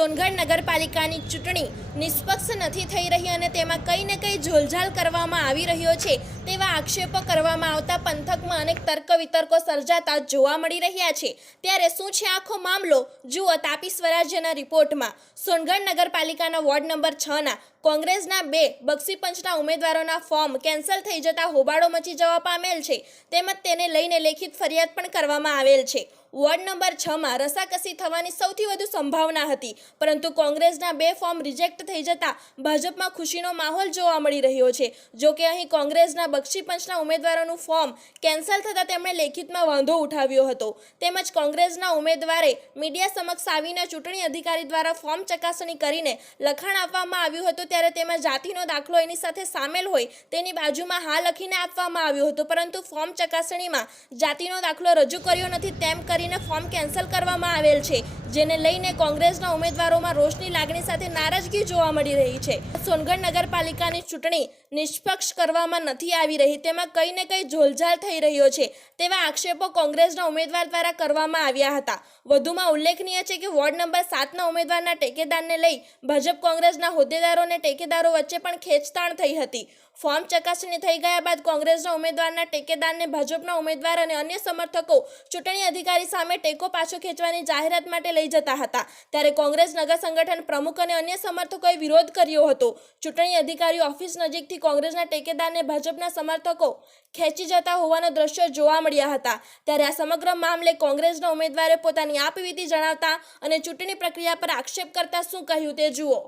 સોનગઢ નગરપાલિકાની ચૂંટણી નિષ્પક્ષ નથી થઈ રહી અને તેમાં કંઈ ને કંઈ ઝોલઝાલ કરવામાં આવી રહ્યો છે તેવા આક્ષેપો કરવામાં આવતા પંથકમાં અનેક તર્ક વિતર્કો સર્જાતા જોવા મળી રહ્યા છે। ત્યારે શું છે આખો મામલો, જુઓ તાપી સ્વરાજ્યના રિપોર્ટમાં। સોનગઢ નગરપાલિકાના વોર્ડ નંબર 6ના કોંગ્રેસના 2 બક્ષીપંચના ઉમેદવારોના ફોર્મ કેન્સલ થઈ જતા હોબાળો મચી જવા પામેલ છે, તેમજ તેને લઈને લેખિત ફરિયાદ પણ કરવામાં આવેલ છે। વોર્ડ નંબર 6માં રસાકસી થવાની સૌથી વધુ સંભાવના હતી, પરંતુ કોંગ્રેસના 2 ફોર્મ રિજેક્ટ થઈ જતા ભાજપમાં ખુશીનો માહોલ જોવા મળી રહ્યો છે। જો કે અહીં કોંગ્રેસના બક્ષીપંચના ઉમેદવારોનું ફોર્મ કેન્સલ થતાં તેમણે લેખિતમાં વાંધો ઉઠાવ્યો હતો, તેમજ કોંગ્રેસના ઉમેદવારે મીડિયા સમક્ષ આવીને ચૂંટણી અધિકારી દ્વારા ફોર્મ ચકાસણી કરીને લખાણ આપવામાં આવ્યું હતું, ત્યારે તેમાં જાતિનો દાખલો એની સાથે સામેલ હોય તેની બાજુમાં હા લખીને આપવામાં આવ્યો હતો, પરંતુ ફોર્મ ચકાસણીમાં જાતિનો દાખલો રજૂ કર્યો નથી તેમ ફોર્મ કેન્સલ કરવામાં આવેલ છે, જેને લઈને કોંગ્રેસના ઉમેદવારોમાં રોષની લાગણી સાથે નારાજગી જોવા મળી રહી છે। સોનગઢ નગરપાલિકાની ચૂંટણી નિષ્પક્ષ કરવામાં નથી આવી રહી, તેમાં કંઈ ને કંઈ ઝોલઝાલ થઈ રહ્યો છે તેવા આક્ષેપો કોંગ્રેસના ઉમેદવાર દ્વારા કરવામાં આવ્યા હતા। વધુમાં ઉલ્લેખનીય છે કે વોર્ડ નંબર 7ના ઉમેદવારના ટેકેદારને લઈ ભાજપ કોંગ્રેસના હોદ્દેદારો અને ટેકેદારો વચ્ચે પણ ખેંચતાણ થઈ હતી। ફોર્મ ચકાસણી થઈ ગયા બાદ કોંગ્રેસના ઉમેદવારના ટેકેદારને ભાજપના ઉમેદવાર અને અન્ય સમર્થકો ચૂંટણી અધિકારી સામે ટેકો પાછો ખેંચવાની જાહેરાત માટે લઈ જતા હતા, ત્યારે કોંગ્રેસ નગર સંગઠન પ્રમુખ અને અન્ય સમર્થકોએ વિરોધ કર્યો હતો। ચૂંટણી અધિકારી ઓફિસ નજીકથી કોંગ્રેસના ટેકેદારને ભાજપના સમર્થકો ખેંચી જતા હોવાના દ્રશ્યો જોવા મળ્યા હતા, ત્યારે આ સમગ્ર મામલે કોંગ્રેસના ઉમેદવારે પોતાની આપવીતી જણાવતા અને ચૂંટણી પ્રક્રિયા પર આક્ષેપ કરતા શું કહ્યું તે જુઓ।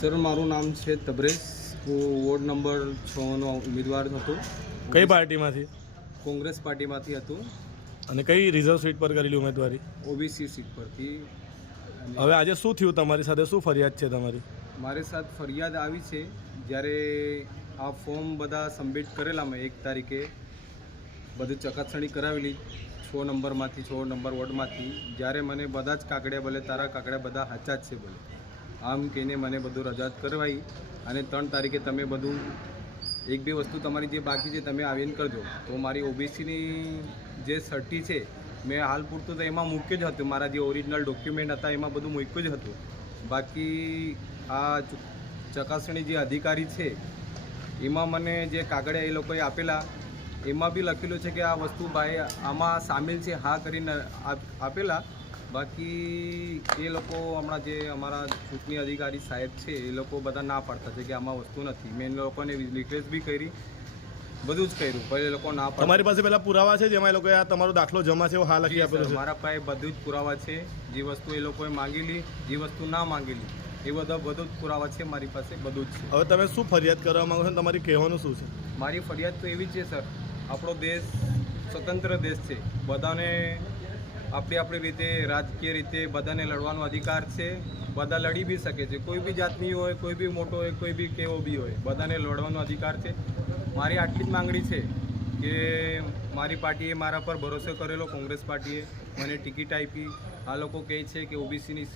સર, મારું નામ છે તબરેઝ, હું વોર્ડ નંબર 6નો ઉમેદવાર હતો। કઈ પાર્ટીમાંથી? કોંગ્રેસ પાર્ટીમાંથી હતું। અને કઈ રિઝર્વ સીટ પર કરેલી ઉમેદવારી? ઓબીસી સીટ પરથી। હવે આજે શું થયું તમારી સાથે, શું ફરિયાદ છે તમારી? મારી સાથે ફરિયાદ આવી છે, જ્યારે આ ફોર્મ બધા સબમિટ કરેલા મેં 1 તારીખે બધું ચકાસણી કરાવેલી 6 નંબરમાંથી 6 નંબર વોર્ડમાંથી, જ્યારે મને બધા જ કાકડિયા બોલે તારા કાકડિયા બધા સાચા જ છે બોલે, આમ કહીને મને બધું રજૂઆત કરવાઈ અને 3 તારીખે તમે બધું 1-2 વસ્તુ તમારી જે બાકી છે તમે આવીને કરજો। તો મારી ઓબીસીની જે સર્ટી છે મેં હાલ પૂરતું તો એમાં મૂક્યું જ હતું, મારા જે ઓરિજિનલ ડોક્યુમેન્ટ હતા એમાં બધું મૂક્યું જ હતું। બાકી આ ચકાસણી જે અધિકારી છે એમાં મને જે કાગળિયા એ લોકોએ આપેલા એમાં બી લખેલું છે કે આ વસ્તુ ભાઈ આમાં સામેલ છે, હા કરીને આપેલા। બાકી એ લોકો હમણાં જે અમારા ચૂંટણી અધિકારી સાહેબ છે એ લોકો બધા ના પાડતા છે કે આમાં વસ્તુ નથી। મેં એ લોકોને રિક્વેસ્ટ બી કરી, બધું જ કર્યું, પણ એ લોકો ના પાડતા। તમારી પાસે પેલા પુરાવા છે જેમાં એ લોકોએ આ તમારો દાખલો જમા છે એવો હા લખી આપેલો છે? મારા પાસે બધું જ પુરાવા છે, જે વસ્તુ એ લોકોએ માંગેલી, જે વસ્તુ ના માંગેલી એ બધું જ પુરાવા છે મારી પાસે, બધું જ છે। હવે તમે શું ફરિયાદ કરવા માંગો છો, તમારી કહેવાનું શું છે? મારી ફરિયાદ તો એવી છે સર, આપણો દેશ સ્વતંત્ર દેશ છે, બધાને આપણી રીતે રાજકીય રીતે બધાને લડવાનો અધિકાર છે, બધા લડી બી શકે છે, કોઈ બી જાતની હોય, કોઈ બી મોટો હોય, કોઈ બી કેવો બી હોય, બધાને લડવાનો અધિકાર છે। મારી આટલી જ માંગણી છે કે મારી પાર્ટીએ મારા પર ભરોસો કરેલો, કોંગ્રેસ પાર્ટીએ મને ટિકિટ આપી, આ લોકો કહે છે કે ઓબીસીની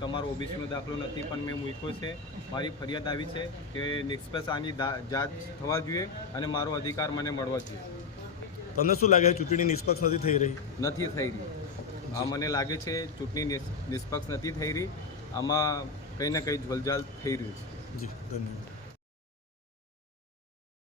તમારો ઓબીસીનો દાખલો નથી, પણ મેં મૂક્યો છે। મારી ફરિયાદ આવી છે કે નિષ્પક્ષ આની જાંચ થવા જોઈએ અને મારો અધિકાર મને મળવા જોઈએ। તમને શું લાગે ચૂંટણી નિષ્પક્ષ નથી થઈ રહી? નથી થઈ રહી, આ મને લાગે છે ચૂંટણી નિષ્પક્ષ નથી થઈ રહી, આમાં કંઈ ને કંઈ ઝોલઝાલ થઈ રહ્યું છે। જી, ધન્યવાદ।